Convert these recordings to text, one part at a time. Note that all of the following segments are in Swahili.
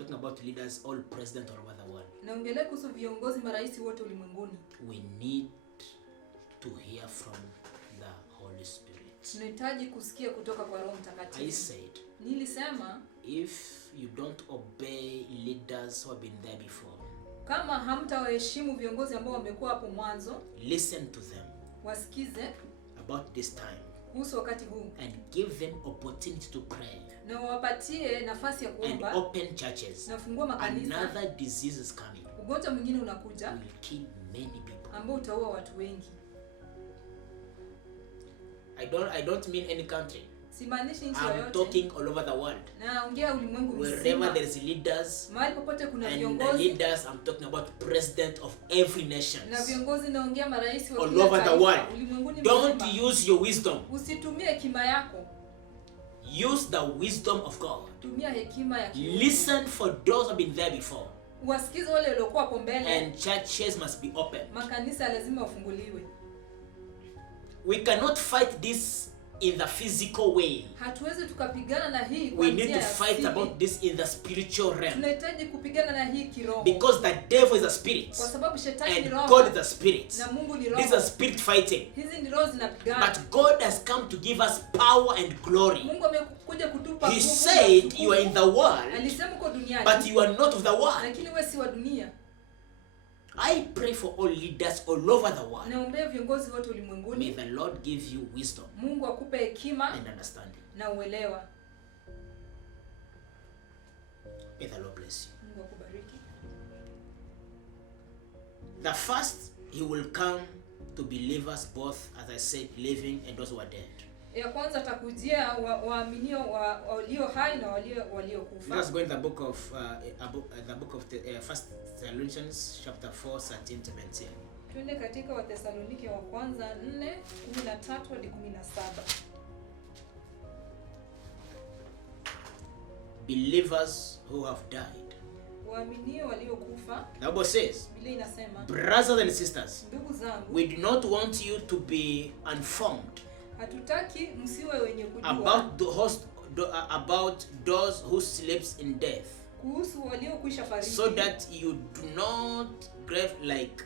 talking about leaders, all presidents all over the world. Naongelea kuhusu viongozi marais wote ulimwenguni. We need to hear from the Holy Spirit. Tunahitaji kusikia kutoka kwa Roho Mtakatifu. I said, nilisema, if you don't obey leaders who have been there before, kama hamtawaheshimu viongozi ambao wamekuwa hapo mwanzo, listen to them wasikize about this time kuhusu wakati huu, and give them opportunity to pray, na wapatie nafasi ya kuomba, and open churches. na fungua makanisa. Another disease is coming. Ugonjwa mwingine unakuja Will kill many people. ambao utaua watu wengi. I don't mean any country. Simaanishi nchi I'm yoyote. talking all over the world. Naongea ulimwengu mzima. Wherever there is leaders, mahali popote kuna and viongozi. the leaders, I'm talking about president of every nation. Na viongozi naongea marais wa all kila over the taifa, world. ulimwenguni Don't mzima. use your wisdom. Usitumie hekima yako. Use the wisdom of God. Tumia hekima ya Mungu. Listen for those who have been there before. Wasikize wale waliokuwa hapo mbele. And churches must be open. Makanisa lazima wafunguliwe. We cannot fight this in the physical way. Hatuwezi tukapigana na hii kwa We njia need to ya fight asili. about this in the spiritual realm. Tunahitaji kupigana na hii kiroho. Because the devil is a spirit. Kwa sababu shetani ni And roho. God is a spirit. Na Mungu ni roho. This is a spirit fighting. Hizi ni roho zinapigana. But God has come to give us power and glory. Mungu amekuja kutupa He nguvu. said you are in the world, Alisema uko duniani. but you are not of the world. Lakini wewe si wa dunia. I pray for all leaders all over the world. Naombea viongozi wote May ulimwenguni. the Lord give you wisdom Mungu akupe hekima and understanding. na uelewa. May the Lord bless you. Mungu akubariki. The first, he will come to believers, both, as I said, living and those who are dead. Ya kwanza atakujia waaminio walio hai na waliokufa. Let us go in the book of First Thessalonians chapter 4, 13 to 17. Twende katika Wathesalonike wa kwanza 4:13 hadi 17. Believers who have died. Waaminio waliokufa. The Bible says, Biblia inasema, brothers and sisters, ndugu zangu, we do not want you to be informed hatutaki msiwe wenye kujua about those who sleeps in death, kuhusu waliokwisha fariki, so that you do not grieve like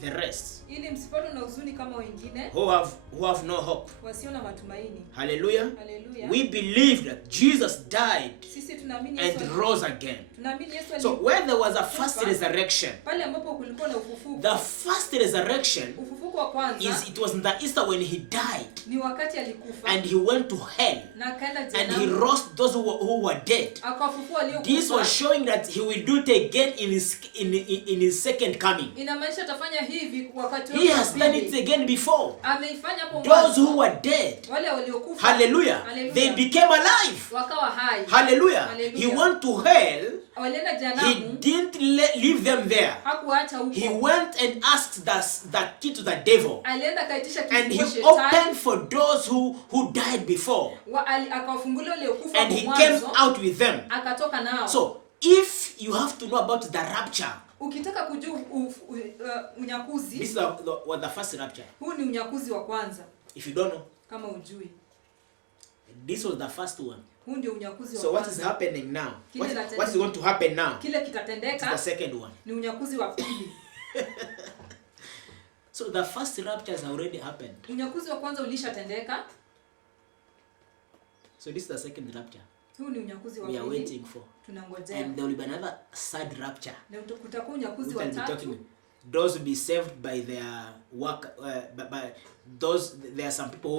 the rest, ili msipatwe na huzuni kama wengine who have no hope. wasio na matumaini. Hallelujah. Hallelujah. We believe that Jesus died Sisi tunaamini Yesu and rose again. Tunaamini Yesu So where there was a first resurrection, pale ambapo kulikuwa na ufufuko. the first resurrection Ufufuko wa kwanza it was in the Easter when he died ni wakati alikufa and he went to hell na akaenda and he jehanamu, rose those who were dead. akawafufua waliokufa. This was showing that he will do it again in his second coming. Inamaanisha atafanya hivi wakati He has done it again before. Ameifanya hapo Those who were dead, wale waliokufa, hallelujah, they became alive. wakawa hai. Hallelujah. Hallelujah. He went to hell. Walienda He jehanamu, didn't leave them there. hakuacha huko. He went and asked the key to the devil, Alienda kaitisha and he kifunguo shetani, opened for those who died before, akawafungulia waliokufa and hapo he came mwanzo, out with them. akatoka nao. So if you have to know about the rapture, Ukitaka kujua unyakuzi, this is the first rapture. huu ni unyakuzi wa kwanza. If you don't know, Kama ujui, this was the first one. huu ndio unyakuzi wa So what kwanza. is happening now? Kile What is going to happen now? Kile It's kitatendeka the second one. ni unyakuzi wa pili. So the first rapture has already happened. Unyakuzi wa kwanza ulishatendeka. So this is the second rapture Huu ni unyakuzi wa we are pili. waiting for. Tunangojea. And there will be another third rapture. Na kutakuwa unyakuzi We wa will be talking. tatu. Those will be saved by their work. By those, there are some people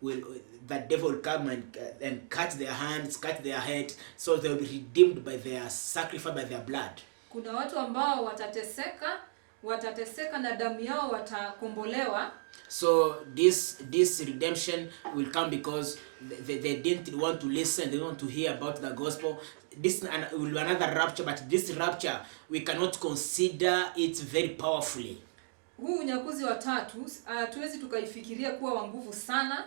who will, the devil will come and cut their hands, cut their head, so they will be redeemed by their sacrifice, by their blood. Kuna watu ambao watateseka na damu yao watakombolewa. So this redemption will come because they didn't want to listen, they didn't want to hear about the gospel. This will be another rapture, but this rapture we cannot consider it very powerfully. Huu unyakuzi wa tatu tuwezi tukaifikiria kuwa wa nguvu sana.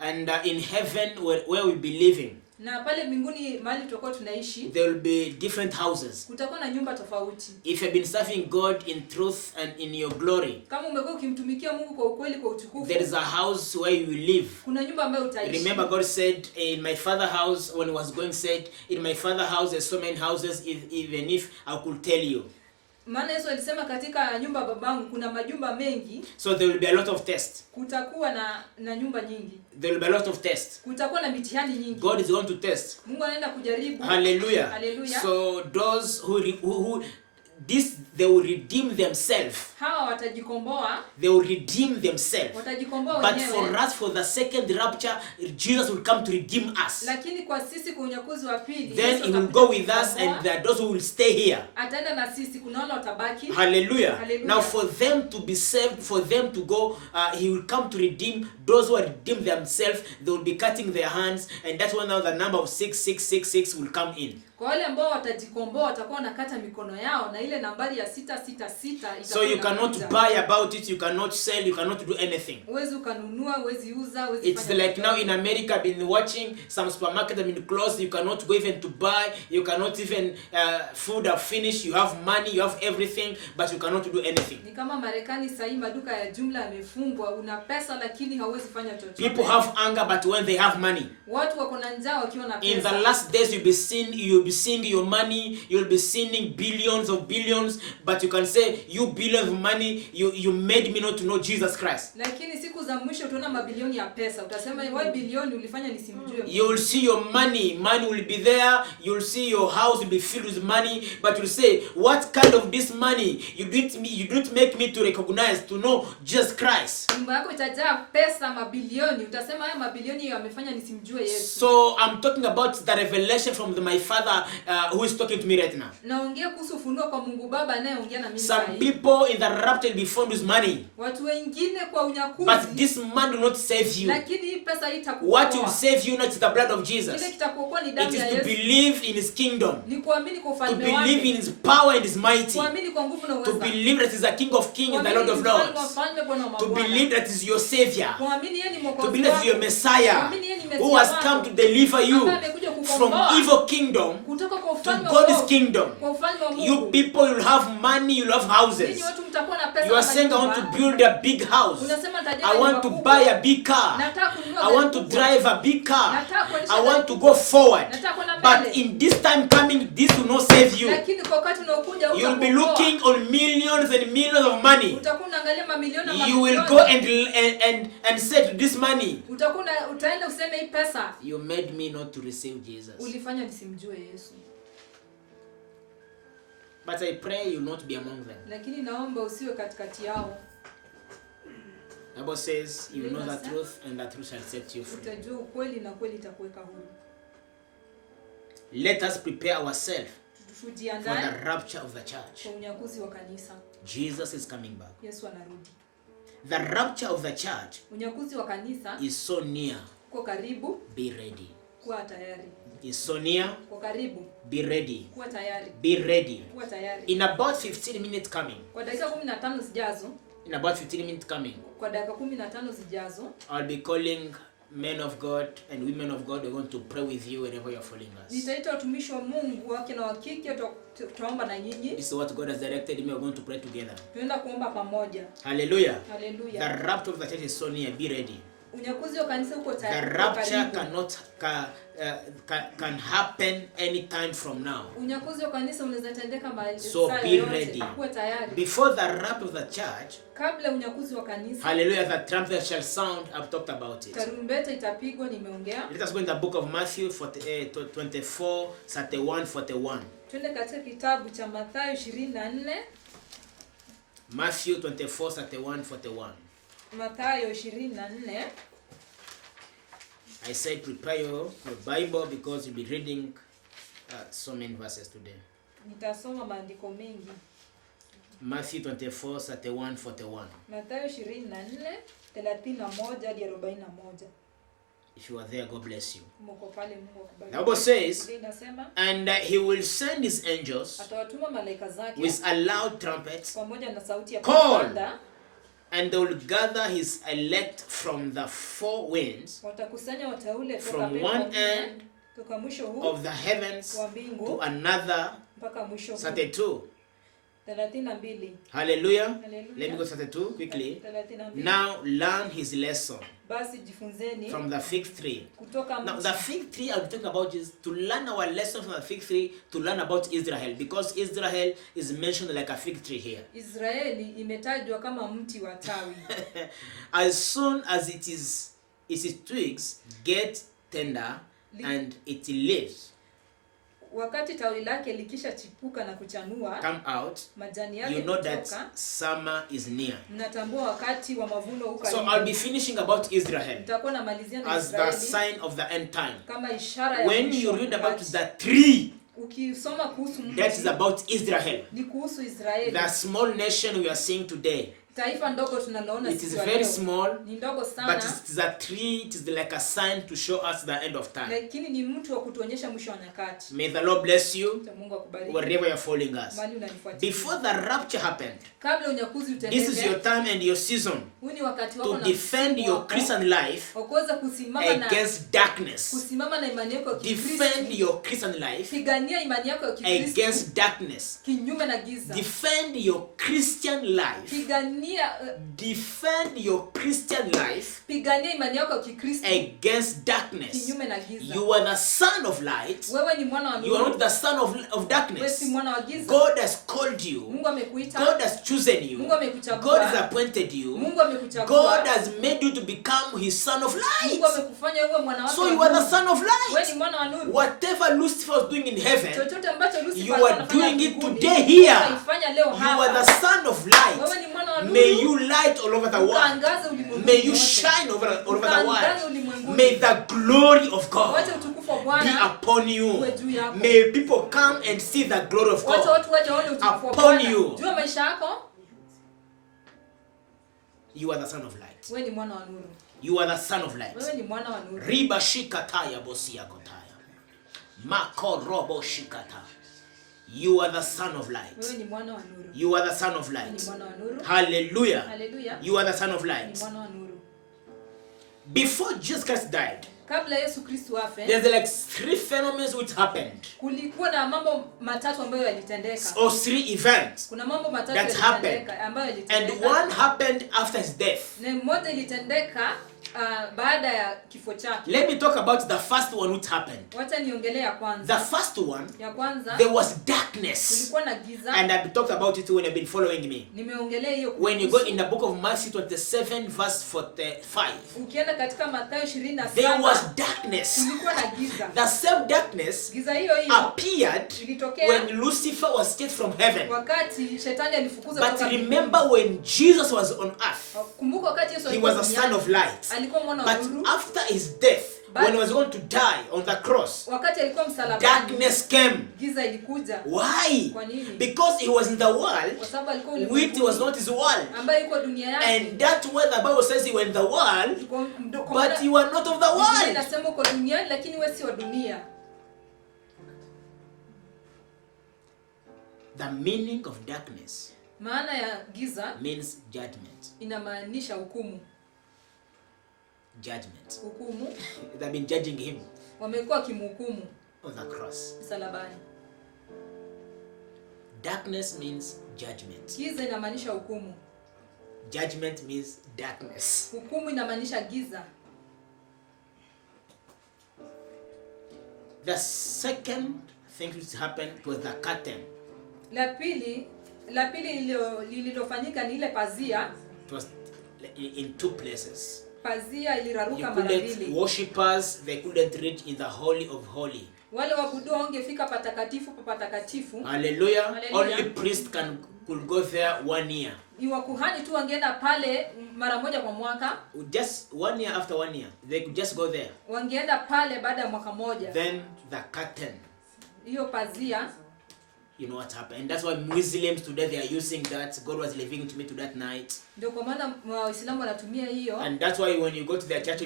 And in heaven where we be living, Na pale mbinguni mahali tutakuwa tunaishi, there will be different houses. kutakuwa na nyumba tofauti. If you've been serving God in truth and in your glory, Kama umekuwa ukimtumikia Mungu kwa ukweli, kwa utukufu, there is a house where you will live. kuna nyumba ambayo utaishi. Remember, God said in my father's house, when he was going, said, in my father's house there's so many houses, even if I could tell you. Maana Yesu alisema katika nyumba ya babangu kuna majumba mengi. So there will be a lot of tests. Kutakuwa na nyumba nyingi. There will be a lot of tests. Kutakuwa na mitihani nyingi. God is going to test. Mungu anaenda kujaribu. Hallelujah. Hallelujah. So those who they will redeem themselves. Hawa watajikomboa. They will redeem themselves. Watajikomboa But wenyewe. for us, for the second rapture, Jesus will come to redeem us. Lakini kwa sisi kwa unyakuzi wa pili, Then he will go with us, and there are those who will stay here. Ataenda na sisi, kuna wale watabaki. Hallelujah. Hallelujah. Now for them to be saved, for them to go, he will come to redeem those who are redeemed themselves. They will be cutting their hands, and that's when now the number of 6666 will come in. Kwa wale ambao watajikomboa watakuwa nakata mikono yao, na ile nambari ya 666 itakuwa. So you cannot buy about it, you cannot sell, you cannot do anything. Uwezi ukanunua, uwezi uza, uwezi It's like now in America, I've been watching some supermarkets have been closed. You cannot go even to buy. You cannot even food are finished. You have money, you have everything, but you cannot do anything. Ni kama Marekani sasa hivi maduka ya jumla yamefungwa, una pesa lakini hauwezi fanya chochote. People have anger, but when they have money. Watu wako na njaa wakiwa na pesa. In the last days you'll be seeing your money, you'll be seeing billions of billions, but you can say, you billions of money, you made me not to know Jesus Christ. Lakini siku za mwisho utaona mabilioni ya pesa. Utasema wewe bilioni ulifanya nisimjue. You'll see your money will be there. You'll see your house will be filled with money, but you'll say, what kind of this money? You didn't make me to recognize, to know Jesus Christ. Nyumba yako itajaa pesa mabilioni. Utasema haya mabilioni yamefanya nisimjue Yesu. So I'm talking about the revelation from my Father who is talking to me right now. Naongea kuhusu ufunuo kwa Mungu Baba anayeongea na mimi Some sasa. people in the rapture will be found with money. Watu wengine kwa unyakuzi. But this man will not save you. Lakini hii pesa itakuokoa. What will save you not is the blood of Jesus. Kile kitakuokoa ni It damu is ya to Yesu. believe in his kingdom. Ni kuamini kwa To ufalme wake. believe in his power and his mighty. Kuamini kwa nguvu na To uweza. believe that he is the King of kings and the Lord of lords. To believe that he is your Savior. Kuamini yeye ni To mwokozi believe that he is your Messiah, who has come to deliver you from evil kingdom kutoka kwa to ufalme wa God's Mungu. kingdom. Kwa ufalme wa Mungu. You people will have money, you'll have houses. Ninyi watu mtakuwa na pesa. You are saying, I want to build a big house. Unasema nitajenga I want to nyumba buy kubwa. a big car. Nataka kununua I gari want to kubwa. drive a big car. Nataka kuendesha I gari want to kubwa. go forward. Nataka kwenda But mbele. in this time coming, this will not save you. Lakini kwa wakati unaokuja You'll be utakuokoa. looking on millions and millions of money. Utakuwa unaangalia mamilioni na You will mamilioni. go and say to this money, Utaenda useme hii pesa you made me not to receive Jesus. ulifanya nisimjue Yesu. But I pray you not be among them. Lakini naomba usiwe katikati yao. The Bible says, you know the truth and the truth shall set you free. Utajua ukweli na kweli itakuweka huru. Let us prepare ourselves for Tujiandae the rapture of the church. kwa unyakuzi wa kanisa. Jesus is coming back. Yesu anarudi. The rapture of the church Unyakuzi wa kanisa is so near. uko karibu, Be ready. kuwa tayari. Is so near. Uko karibu, Be ready. kuwa tayari. Be ready. Kuwa tayari. In about 15 minutes coming. Kwa dakika 15 zijazo, In about 15 minutes coming, kwa dakika 15 zijazo, I'll be calling men of God and women of God. We're going to pray with you wherever you're following us. nitaita watumishi wa Mungu wake na wakike, tutaomba na nyinyi. This is what God has directed me. We're going to pray together. Tunaenda kuomba pamoja. Hallelujah. Hallelujah. The rapture of the church is so near. Be ready. Unyakuzi wa kanisa uko The tayari. rapture can happen any time from now. Unyakuzi wa kanisa unaweza tendeka mahali So saa be yoyote. ready. Kuwa tayari. Before the rapture of the church, Kabla unyakuzi wa kanisa, hallelujah, the trumpet shall sound. I've talked about it. tarumbeta itapigwa, nimeongea. Let us go in the book of Matthew 24, 31, 41. Twende katika kitabu cha Mathayo 24. Matthew 24, 31, 41. Mathayo 24. I said prepare your Bible because you'll be reading so many verses today. Nitasoma maandiko mengi. Matthew 24, 31, 41. Mathayo 24, 31 hadi 41. If you are there, God bless you. Mko pale, Mungu akubariki. The Bible says, Inasema and he will send his angels atawatuma malaika zake with a loud trumpet, pamoja na sauti ya Call. kupanda, and they will gather his elect from the four winds, watakusanya wateule toka from pembe one nne, end toka mwisho huu of the heavens wa to mbingu another. mpaka mwisho huu. 32. 32. Hallelujah. Hallelujah. Let me go to 32 quickly. 32. Now learn his lesson Basi jifunzeni from the fig tree. kutoka Now mti. the fig tree I'm talking about is to learn our lesson from the fig tree, to learn about Israel, because Israel is mentioned like a fig tree here. Israeli imetajwa kama mti wa tawi. As soon as its twigs get tender and its leaves Wakati tawi lake likisha chipuka na kuchanua, come out, majani yake you know kutoka, that summer is near. mnatambua wakati wa mavuno uko So karibu. I'll be finishing about Israel Nitakuwa namalizia na as the Israeli sign of the end time. kama ishara ya When mwisho you wa read about wakati. the tree, Ukisoma kuhusu that is mti, about Israel, ni kuhusu Israeli. the small nation we are seeing today. Taifa ndogo tunaloona It is siku ya very leo. small, Ni ndogo but sana, it is a tree. It is like a sign to show us the end of time. lakini ni mtu wa kutuonyesha mwisho wa nyakati. May the Lord bless you Mungu akubariki. wherever you are following us. Mali unanifuatilia. Before the rapture happened, Kabla unyakuzi this is your utendeke, time and your season huu ni wakati wako to na defend msimu your wako Christian life wa kuweza kusimama na against darkness. imani yako ya Defend Kikristo. your Christian life Pigania imani yako ya Kikristo against darkness. kinyume na giza. Defend your Christian life. Pigania Defend your Christian life pigania imani yako ya Kikristo against darkness. kinyume na giza. You are the son of light. Wewe ni mwana wa You are not nuru. the son of Wewe si darkness. mwana wa giza. God has called you. Mungu amekuita. God has chosen you. Mungu amekuchagua. God has appointed you. Mungu amekuchagua. God has made you to become his son of light. Mungu amekufanya uwe mwana wake. So wa you are the nuru. son of Wewe ni light. mwana wa nuru. Whatever Lucifer was doing in heaven, Chochote ambacho Lucifer you are anafanya doing it mbinguni, today here. unaifanya leo You hapa. are the son of light. Wewe ni mwana wa nuru. May you light all over the world. Ukaangaze ulimwenguni May you wote. shine all over the Ukaangaze world. ulimwenguni. May the glory of God Wacha utukufu wa be Bwana upon you. uwe juu yako. May people come and see the glory of Wacha God watu waje waone utukufu wa upon Bwana. you. Jua maisha yako, You are the son of light. wewe ni mwana wa nuru. You are the son of light. Wewe ni mwana wa nuru. Riba shikataya bosia kotaya. Mako robo shikata. You are the son of light. Wewe ni mwana wa nuru. You are the son of Wewe ni light. mwana wa nuru. Hallelujah. Haleluya. You are the son of Ni light. mwana wa nuru. Before Jesus Christ died, Kabla Yesu Kristo afe, there's like 3 phenomena which happened, kulikuwa na mambo matatu ambayo yalitendeka. or 3 events, Kuna mambo matatu that yalitendeka ambayo and yalitendeka. one happened after his death. Na moja ilitendeka baada ya kifo chake. Let me talk about the first one which happened. Wacha niongelee ya The kwanza. first one, Ya kwanza there was darkness, kulikuwa na giza. and I've talked about it when you've been following me. Nimeongelea hiyo When you go kuhusu. in the book of Matthew 27 verse 45, Ukienda katika Mathayo 27 there was darkness. kulikuwa na giza. The same darkness Giza hiyo hiyo appeared ilitokea when Lucifer was kicked from heaven. wakati shetani alifukuza But kutoka remember, when Jesus was on earth, mbinguni. Kumbuka wakati Yesu he alikuwa was a son duniani, of light. alikuwa mwana wa But nuru. after his death, when he was going to die on the cross, Wakati alikuwa msalabani, darkness came. giza ilikuja. Why? Kwa nini? Because he was in the world, Kwa sababu alikuwa which ulimwenguni, was not his world. ambaye yuko dunia yake. And that's why the Bible says you were in the world, Kwa but maana you are not of the Biblia world. inasema uko duniani lakini wewe si wa dunia. The meaning of darkness Maana ya giza means judgment. inamaanisha hukumu. Judgment. Hukumu. They've been judging him Wamekuwa kimhukumu on the cross. msalabani. Darkness means judgment. Giza inamaanisha hukumu. Judgment means darkness. Hukumu inamaanisha giza. The second thing which happened was the curtain. La pili lililofanyika ni ile pazia. It was in 2 places. Pazia You iliraruka mara couldn't, mbili. worshippers, they couldn't reach in the holy of holy. Wale waabudu wangefika patakatifu pa patakatifu. Hallelujah. Hallelujah. Only priest could go there 1 year. Ni wakuhani tu wangeenda pale mara moja kwa mwaka. Just 1 year after 1 year, they could just go there. Wangeenda pale baada ya mwaka moja. Then the curtain. Hiyo pazia, You know what happened. And that's why Muslims today, they are using that. God was living to me to that night. ndio kwa maana Waislamu wanatumia hiyo. And that's why when you go to their church,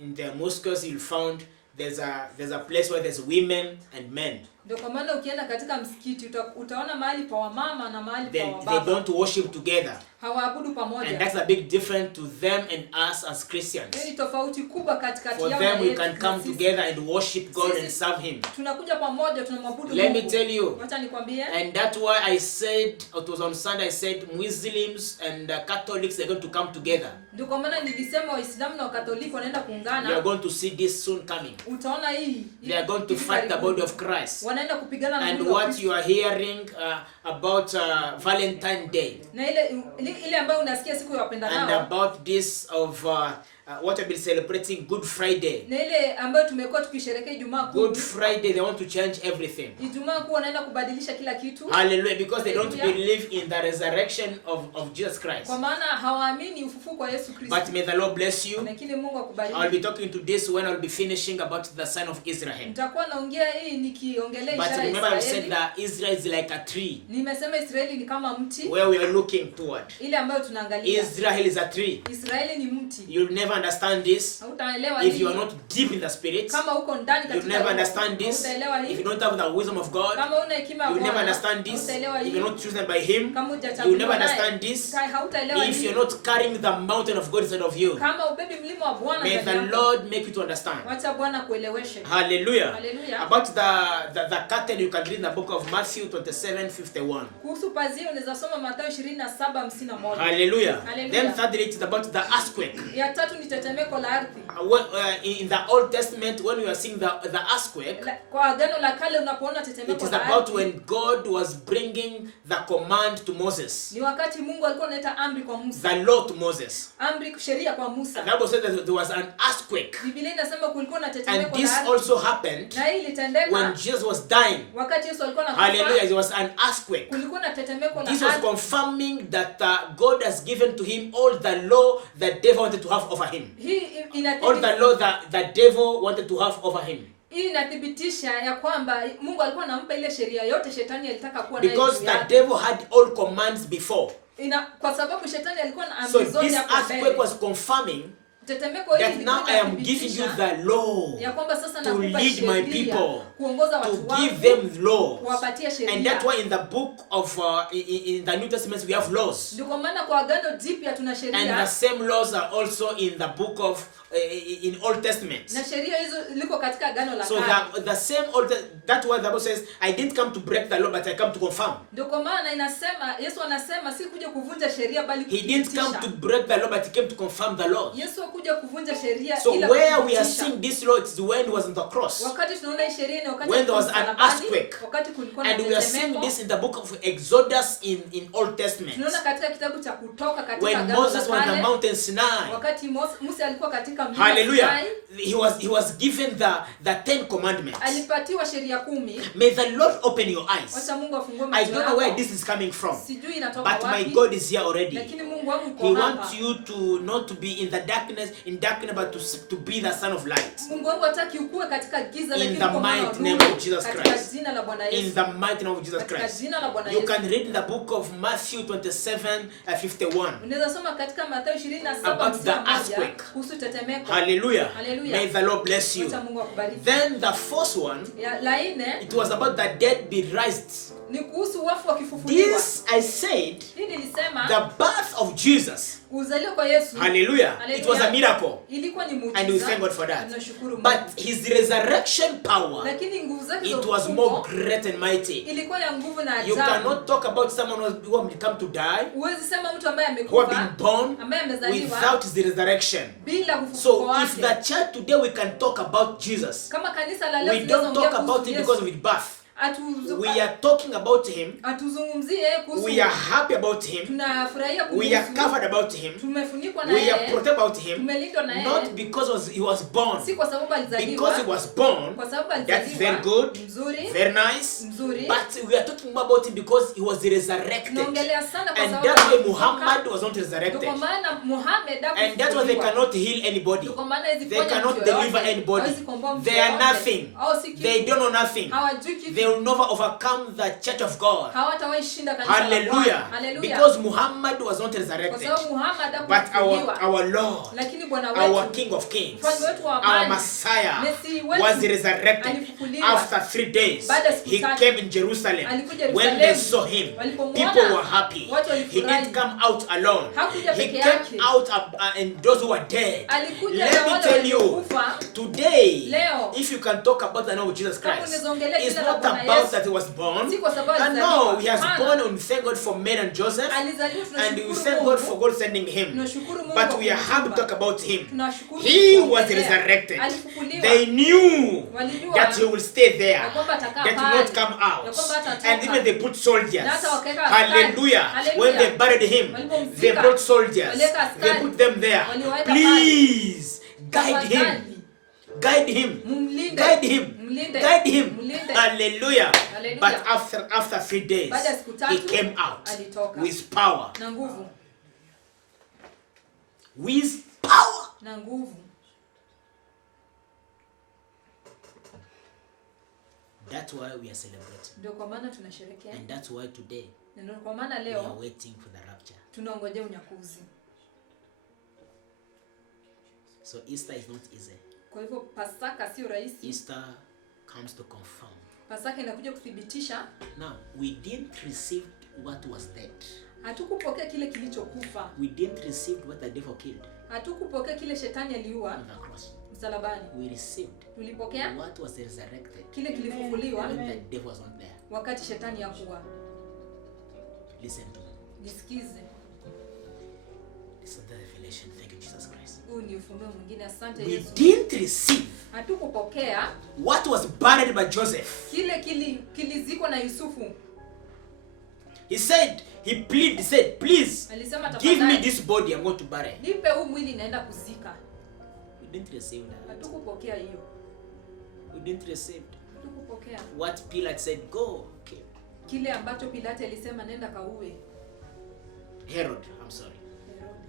in their mosques, you'll find there's a place where there's women and men. Ndio kwa maana ukienda katika msikiti utaona mahali pa wamama na mahali pa They wababa. don't worship together. Hawaabudu pamoja. And that's a big difference to them and us as Christians. Ni tofauti kubwa katikati For yao them, na we yetu can na come sisi. together and worship God and Sisi serve Him. tunakuja pamoja tunamwabudu Mungu. Let me tell you. Wacha nikwambie. And that's why I said, it was on Sunday, I said Muslims and Catholics are going to come together. Ndio kwa maana nilisema Waislamu na Wakatoliki wanaenda We are kuungana. going to see this soon coming. Utaona hii. They are going to fight the body of Christ. Wanaenda kupigana na And mwili wa what Kristo. you are hearing about Valentine Day Na ile ambayo unasikia siku ya wapenda and nao. about this of what I've been celebrating, Good Friday. Na ile ambayo tumekuwa tukisherehekea Ijumaa Kuu. Good Friday, they want to change everything. Ijumaa Kuu wanaenda kubadilisha kila kitu. Hallelujah, because they don't Hallelujah. believe in the resurrection of Jesus Christ. Kwa maana hawaamini ufufuko wa Yesu Kristo. But may the Lord bless you. Lakini Mungu akubariki. I'll be talking to this when I'll be finishing about the son of Israel. Nitakuwa naongea hii nikiongelea But ishara ya remember I said Israeli. that Israel is like a tree Nimesema Israeli ni kama mti where we are looking toward. ile ambayo tunaangalia. Israel is a tree. Israeli ni mti. You'll never understand this Hautaelewa if hii. you are not deep in the spirit. Kama uko ndani You'll katika never understand this hautaelewa hii. if you don't have the wisdom of God. Kama una hekima ya You'll never Bwana, understand this hautaelewa if hii. you're not chosen by Him. Kama You'll hujachaguliwa never naye, understand this hautaelewa if hii. you're not carrying the mountain of God inside of you. Kama ubebi mlima wa Bwana May ndani the yako. Lord make you to understand. Wacha Bwana kueleweshe. Hallelujah. Hallelujah. About the curtain, you can read in the book of Matthew 27:51. Kuhusu pazia unaweza soma Mathayo 27:51. Hallelujah. Hallelujah. Then thirdly, it is about the earthquake. Ya tatu ni tetemeko la ardhi. In the Old Testament, when we are seeing the earthquake, Kwa agano la kale unapoona it tetemeko is la about ardhi. when God was bringing the command to Moses, Ni wakati Mungu alikuwa analeta amri kwa Musa. the law to Moses. Amri sheria kwa Musa. The Bible says that there was an earthquake, Biblia inasema kulikuwa na and tetemeko this la ardhi. also happened Na hii ilitendeka when Jesus was dying. wakati Yesu alikuwa Hallelujah! anakufa. There was an earthquake. Kulikuwa na tetemeko la This was ardhi. confirming that God has given to him all the law that devil wanted to have over him. Hii All the law that the devil wanted to have over him. hii inathibitisha ya kwamba Mungu alikuwa anampa ile sheria yote shetani alitaka kuwa nayo. Because the devil had all commands before. Kwa sababu shetani alikuwa na So amri zote this hapo earthquake mbele. was confirming Tetemeko hili that now I am giving you the law ya kwamba sasa to nakupa lead my sheria, people, kuongoza to watu give wangu, them laws. kuwapatia sheria. And that's why in the book of in the New Testament we have laws, Ndio kwa maana kwa agano jipya tuna and the sheria. same laws are also in the book of in Old Testament. Na sheria hizo liko katika agano la So kale. the same that's why the Bible says, I didn't come to break the law, but I come to confirm. Ndio kwa maana inasema Yesu anasema si kuja kuvunja sheria bali He didn't come to break the law, but he came to confirm the law. Yesu hakuja kuvunja sheria So ila where we are kuthibitisha. seeing this law, it's when he was on the cross. Wakati tunaona hii sheria ni wakati When there was alikuwa an msalabani, earthquake. wakati kulikuwa na And we are seeing tetemeko. this in the book of Exodus in Old Testament. Tunaona katika kitabu cha Kutoka katika When agano Moses la was on the kale, mountain Sinai. wakati Musa alikuwa katika mlima Hallelujah. Sinai, He was given the 10 commandments. alipatiwa sheria 10. May the Lord open your eyes. Wacha Mungu afungue I macho don't know where yako. this is coming from, Sijui inatoka but my wapi. God is here already. Lakini Mungu wangu He yuko wants hapa. you to not to be in darkness, but to be the son of light. Mungu wangu hataki ukue katika giza In lakini the uko mwana wa mighty name nuru. of Jesus Katika Christ. jina la Bwana In Yesu. the mighty name of Jesus Katika Christ. jina la Bwana You Yesu. can read in the book of Matthew 27:51. Unaweza soma katika Mathayo 27 About the mstari wa moja, earthquake. kuhusu tetemeko. Hallelujah. Hallelujah. May the Lord bless you. Wacha Mungu akubariki. Then the fourth one, Ya la nne it was about the dead be raised. ni kuhusu wafu wakifufuliwa. This I said, Hii nilisema the birth of Jesus. kuzaliwa kwa Yesu. Hallelujah. It was a miracle. Ilikuwa ni muujiza. And we thank God for that. Tunashukuru Mungu. But his resurrection power, Lakini nguvu zake za it was ufufuko more great and mighty. ilikuwa ya nguvu na You ajabu. cannot talk about someone who has come to die, Huwezi sema mtu ambaye who have amekufa, been born ambaye amezaliwa without his resurrection. bila ufufuko So if wake. the church today we can talk about Jesus, Kama kanisa la leo we don't tunaongea talk about kuhusu him because of Yesu. his birth. We are talking about him. Atuzungumzie kuhusu. We are happy about him. Tunafurahia kuhusu. We are covered about him. Tumefunikwa na We are yeye. protected about him. Tumelindwa na yeye. Not because he was born. Si kwa sababu alizaliwa. Because he was born. Kwa sababu That's alizaliwa. very good. Mzuri. Very nice. Mzuri. But we are talking about him because he was resurrected. Tunaongelea sana kwa And sababu that's why alifufuka. Muhammad was not resurrected. Ndio kwa maana Muhammad And that's why they cannot heal anybody. Ndio kwa maana hizi They ponya cannot mtu yoyote. deliver anybody. Hawezi komboa mtu They are yoyote. nothing. Au si kitu. They don't know nothing. Hawajui kitu They will never overcome the church of God. hawatawahi shinda kanisa la Bwana. Hallelujah. Hallelujah. Because Muhammad was not Kwa resurrected. sababu Muhammad But hakufufuliwa. our Lord, Lakini Bwana our wetu, King of Kings, Mfalme wetu wa our amani, Messiah Mesihi wetu, was resurrected alifufuliwa. after 3 days. Baada ya siku He tatu, came in Jerusalem. alikuja When they Yerusalemu. saw him, Walipomwona, people were happy. watu He walifurahi. didn't come out alone. Hakuja He peke came yake. out and those who were dead. Alikuja Let na me wale tell you, waliokufa. today, Leo, if you can talk about the name of Jesus kama Christ, unaweza it's jina la not Bwana about Yesu, that he was born. si kwa sababu And alizaliwa. no, he has Hapana. born, and we thank God for Mary and Joseph. Alizaliwa, And we tunashukuru thank God for Mungu. God sending him. Tunashukuru Mungu But kwa we are happy to kumtuma. talk about him. Tunashukuru He Mungu was kumpokea. resurrected. Alifufuliwa. They knew Walijua that he will stay there, ya kwamba atakaa that he will pale, not come ya out. kwamba hatatoka. And even they put soldiers. Na hata wakaweka askari. Hallelujah. Hallelujah. When they buried him, Walipomzika, they brought soldiers. waliweka askari. They put them there. Waliwaweka Please guide him. Tafadhali, Guide him. mumlinde. Guide him. Mlinde. Guide him. Mlinde. Hallelujah. Hallelujah. But after 3 days, Baada ya siku tatu, he came out alitoka. with power. Na nguvu. With power. Na nguvu. That's why we are celebrating. Ndio kwa maana tunasherehekea. And that's why today Na ndio kwa maana we are leo waiting for the rapture. tunaongojea unyakuzi. So Easter is not easy. Kwa hivyo Pasaka sio rahisi. Easter comes to confirm. Pasaka inakuja kuthibitisha. Now, we didn't receive what was dead. Hatukupokea kile kilichokufa. We didn't receive what the devil killed Hatukupokea kile shetani aliua on the cross. msalabani. We received Tulipokea what was resurrected kile kilifufuliwa when the devil was not there. wakati shetani hakuwa. Listen to me. Nisikize. Listen to the revelation. Thank you, Jesus Christ. Huu ni ufunuo mwingine. Asante We Yesu. didn't receive Hatukupokea what was buried by Joseph. kile kilizikwa na Yusufu. He said, he said, please Alisema give me tafadhali, this body I'm going to bury. nipe huu mwili naenda kuzika. We didn't receive that. Hatukupokea hiyo. We didn't receive Hatukupokea what Pilate said, go. Okay. kile ambacho Pilate alisema nenda kaue. Herod, I'm sorry. Herode.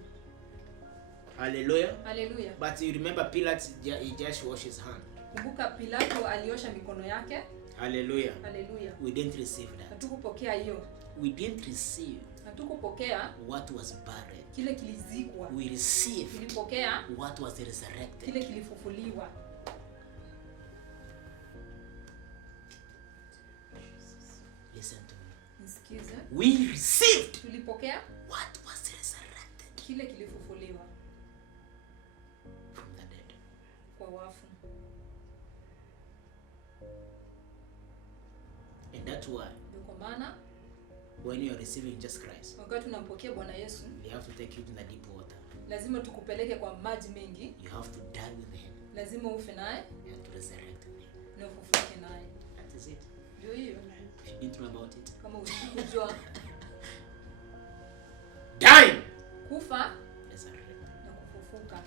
Hallelujah. Haleluya. But you remember Pilate, he just washed his hand. Kumbuka Pilato aliosha mikono yake. Hallelujah. Haleluya. We didn't receive that. Hatukupokea hiyo. We didn't receive Hatukupokea what was buried. kile kilizikwa. We received Tulipokea what was resurrected. kile kilifufuliwa. Listen to me. Nisikize. We received Tulipokea what was resurrected kile kilifufuliwa from the dead. kwa wafu. And that's why Ndio kwa maana when you are receiving Jesus Christ, wakati unampokea Bwana Yesu, we have to take you to the deep water. lazima tukupeleke kwa maji mengi, You have to die with him lazima ufe naye and to resurrect with him. na ufufuke naye. That is it. Ndio hiyo. If you didn't know about it, Kama usikujua dying, kufa resurrect. na kufufuka.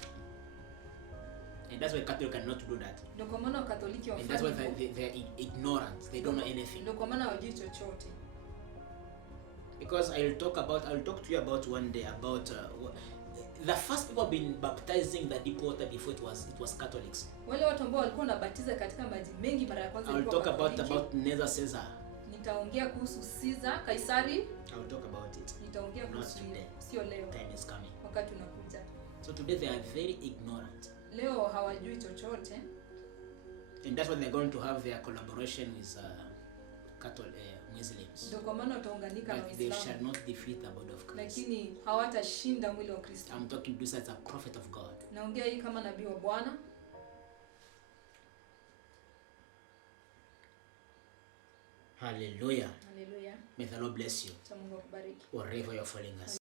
And that's why Catholic cannot do that. Ndio kwa maana Wakatoliki And that's why wafanye. they are ignorant. They don't know anything. Ndio kwa maana hawajui chochote. Because I'll talk to you about one day about the first people been baptizing the deep water before it was Catholics. Wale watu ambao walikuwa wanabatiza katika maji mengi mara ya kwanza I'll ilikuwa talk Wakatoliki. about Nether Caesar. Nitaongea kuhusu Caesar, Kaisari. I'll talk about it. Nitaongea Not kuhusu today. hiyo. Sio leo. Time is coming. Wakati unakuja. So today they are very ignorant. Leo hawajui chochote. And that's why they're going to have their collaboration with Catholic Muslims. Ndio kwa maana wataunganika na But they shall Waislamu. not defeat the body of Christ. Lakini hawatashinda mwili wa Kristo. I'm talking to this as a prophet of God. Naongea hii kama nabii wa Bwana. Hallelujah. Haleluya. May the Lord bless you Cha Mungu akubariki. wherever you're following us.